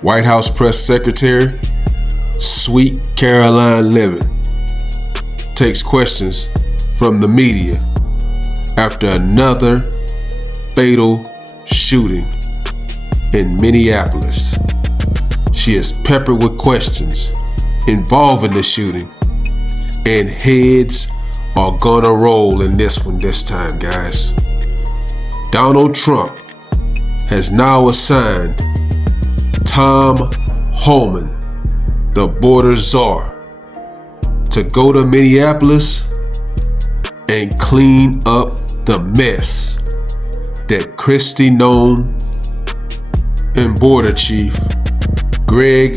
White House Press Secretary, Sweet Karoline Leavitt, takes questions from the media after another fatal shooting in Minneapolis. She is peppered with questions involving the shooting, and heads are gonna roll in this one this time, guys. Donald Trump has now assigned Tom Homan, the border czar, to go to Minneapolis and clean up the mess that Kristi Noem and Border Chief Greg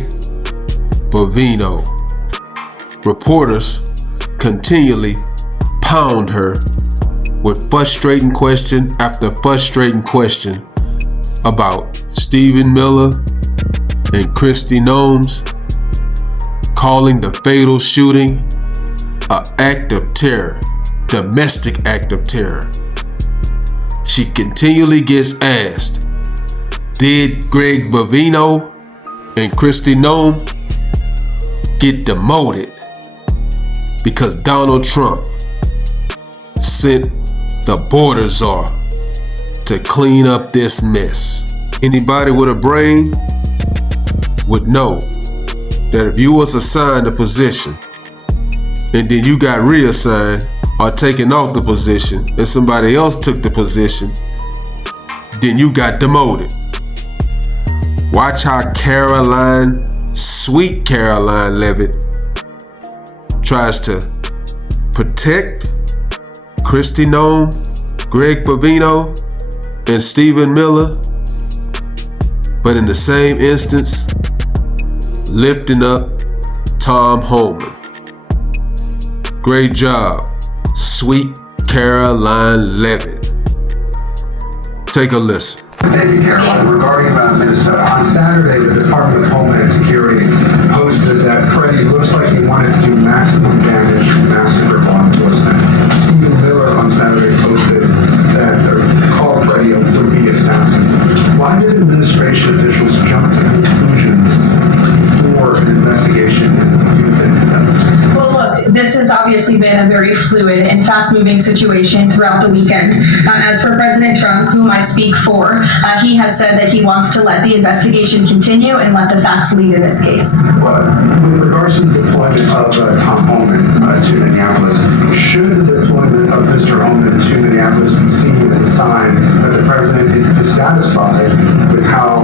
Bovino. Reporters continually pound her with frustrating question after frustrating question about Stephen Miller and Kristi Noem's calling the fatal shooting an act of terror, domestic act of terror. She continually gets asked, did Greg Bovino and Kristi Noem get demoted because Donald Trump sent the border czar to clean up this mess? Anybody with a brain would know that if you was assigned a position and then you got reassigned or taken off the position and somebody else took the position, then you got demoted. Watch how Sweet Karoline Leavitt tries to protect Kristi Noem, Greg Bovino, and Stephen Miller, but in the same instance, lifting up Tom Homan. Great job, Sweet Karoline Leavitt. Take a listen. Thank you, Caroline. Regarding Minnesota, on Saturday, the Department of Homeland Security posted that Freddie looks like he wanted to do maximum damage from massacre law enforcement. Stephen Miller on Saturday posted that, or called Freddie a would-be assassin. Why did administration officials jump to conclusions before an investigation had even been conducted? Well, look, this has obviously been a very fluid and fast-moving situation throughout the weekend. As for President Trump, whom I speak for, he has said that he wants to let the investigation continue and let the facts lead in this case. Well, with regards to the deployment of Tom Homan to Minneapolis, should the deployment of Mr. Homan to Minneapolis be seen as a sign that the president is dissatisfied with how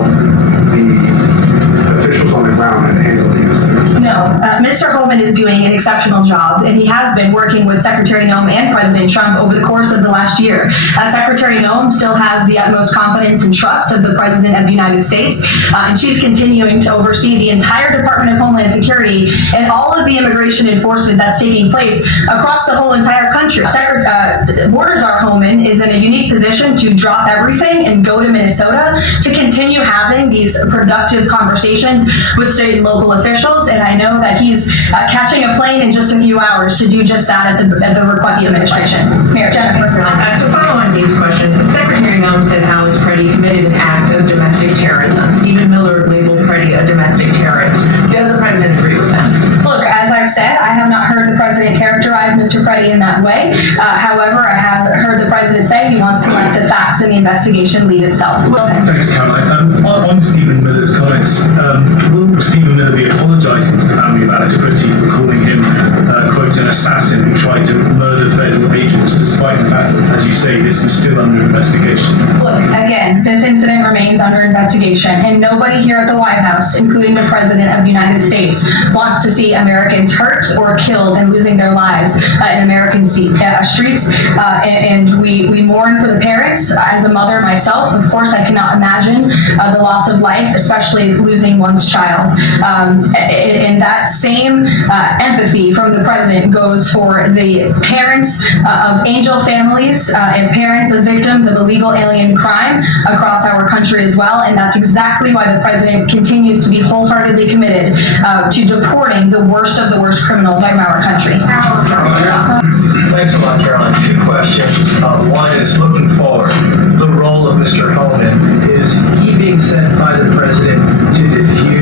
the officials on the ground have handled the incident? No, Mr. Homan is doing an exceptional job, and he has been working with Secretary Noem and President Trump over the course of the last year. Secretary Noem still has the utmost confidence and trust of the President of the United States, and she's continuing to oversee the entire Department of Homeland Security and all of the immigration enforcement that's taking place across the whole entire country. Border Czar Homan is in a unique position to drop everything and go to Minnesota to continue having these productive conversations with state and local officials, and I know that he's catching a plane in just a few hours to do just that at the request of the administration. Mayor Jennifer. To follow on Dave's question, Secretary Noem said Alex Preddy committed an act of domestic terrorism. Stephen Miller labeled Preddy a domestic terrorist. Does the president agree with that? Look, as I've said, I have not heard the president characterize Mr. Preddy in that way. However, I have heard the president say he wants to let the facts in the investigation lead itself. Thanks, Caroline. On Stephen Miller's comments, will Stephen Miller be apologising to the family of Alex Preddy for calling him, quote, an assassin who tried to murder federal agents, despite the fact that, as you say, this is still under investigation? Look, again, this incident remains under investigation, and nobody here at the White House, including the President of the United States, wants to see Americans hurt or killed and losing their lives in American streets. And we mourn for the parents. As a mother myself, of course, I cannot imagine the loss of life, especially losing one's child. And that same empathy from the president goes for the parents of angel families and parents of victims of illegal alien crime across our country as well. And that's exactly why the president continues to be wholeheartedly committed to deporting the worst of the worst criminals from our country. Thanks a lot, Caroline. Two questions. One is looking forward. The role of Mr. Homan, is he being sent by the president to defuse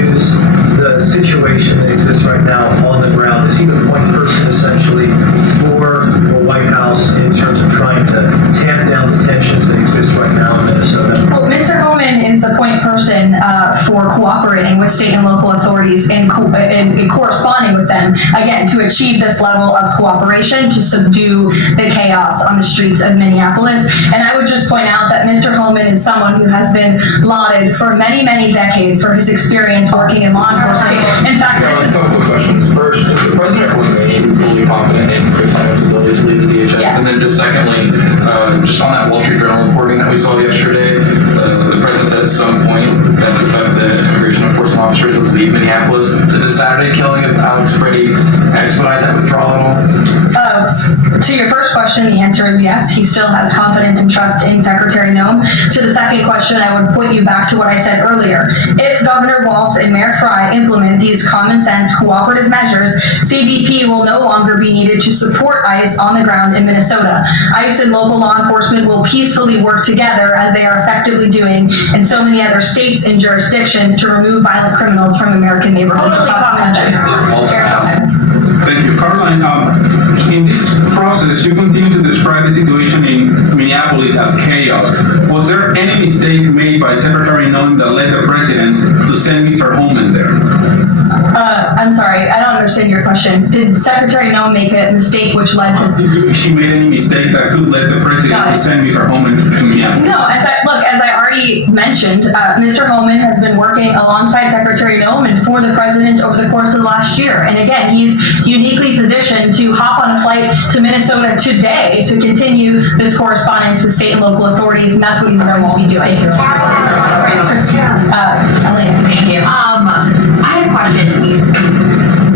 for cooperating with state and local authorities and corresponding with them, again, to achieve this level of cooperation to subdue the chaos on the streets of Minneapolis. And I would just point out that Mr. Homan is someone who has been lauded for many, many decades for his experience working in law enforcement. In fact, this is a couple of questions. First, does the president remain fully confident in Chris Hyman's ability to lead the DHS? Yes. And then just secondly, just on that Wall Street Journal reporting that we saw yesterday, the president said at some point that the immigration enforcement officers would leave Minneapolis. Did the Saturday killing of Alex Brady expedite that withdrawal at all? To your first question, the answer is yes. He still has confidence and trust in Secretary Noem. To the second question, I would point you back to what I said earlier. If Governor Walz and Mayor Frey implement these common sense cooperative measures, CBP will no longer be needed to support ICE on the ground in Minnesota. ICE and local law enforcement will peacefully work together as they are effectively doing in so many other states and jurisdictions to remove violent criminals from American neighborhoods across the country. Thank you. Karoline, in this process, you continue to describe the situation in Minneapolis as chaos. Was there any mistake made by Secretary Noem that led the president to send Mr. Homan there? I'm sorry, I don't understand your question. Did Secretary Noem make a mistake which led to... She made any mistake that could lead the president to send Mr. Homan to Minneapolis? No, as I already mentioned, Mr. Homan has been working alongside Secretary Noem and for the president over the course of the last year. And again, he's uniquely positioned to hop on a flight to Minnesota today to continue this correspondence with state and local authorities, and that's what he's going to be doing. Thank you. I had a question.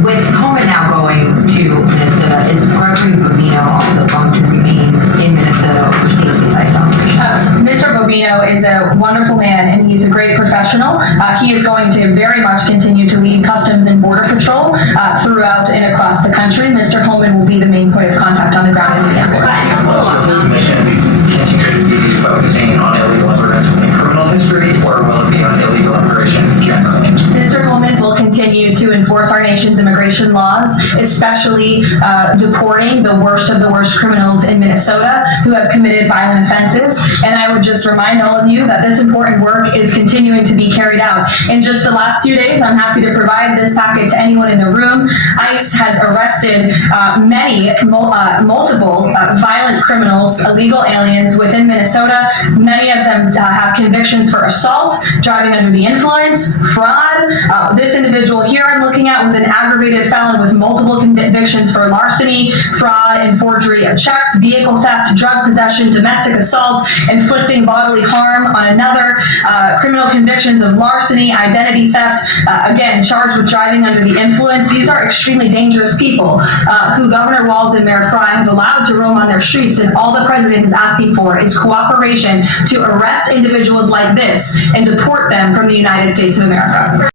With Homan now going to Minnesota, is Gregory Bovino also going to remain in Minnesota overseeing these ICE operations? Mr. Bovino is a wonderful man, and he's a great professional. He is going to very much continue to lead Customs and Border Patrol throughout and across the country. Mr. Homan will be the main point of contact on the ground in Minneapolis. Will his mission continue to be focusing on illegal immigrants with a criminal history, or will it be on illegal immigration generally? Mr. Homan will continue to enforce our nation's immigration laws, especially deporting the worst of the worst criminals in Minnesota who have committed violent offenses. And I would just remind all of you that this important work is continuing to be carried out. In just the last few days, I'm happy to provide this packet to anyone in the room. ICE has arrested multiple violent criminals, illegal aliens within Minnesota. Many of them have convictions for assault, driving under the influence, fraud. This individual here I'm looking at was an aggravated felon with multiple convictions for larceny, fraud, and forgery of checks, vehicle theft, drug possession, domestic assault, inflicting bodily harm on another, criminal convictions of larceny, identity theft, again, charged with driving under the influence. These are extremely dangerous people who Governor Walz and Mayor Frey have allowed to roam on their streets, and all the president is asking for is cooperation to arrest individuals like this and deport them from the United States of America.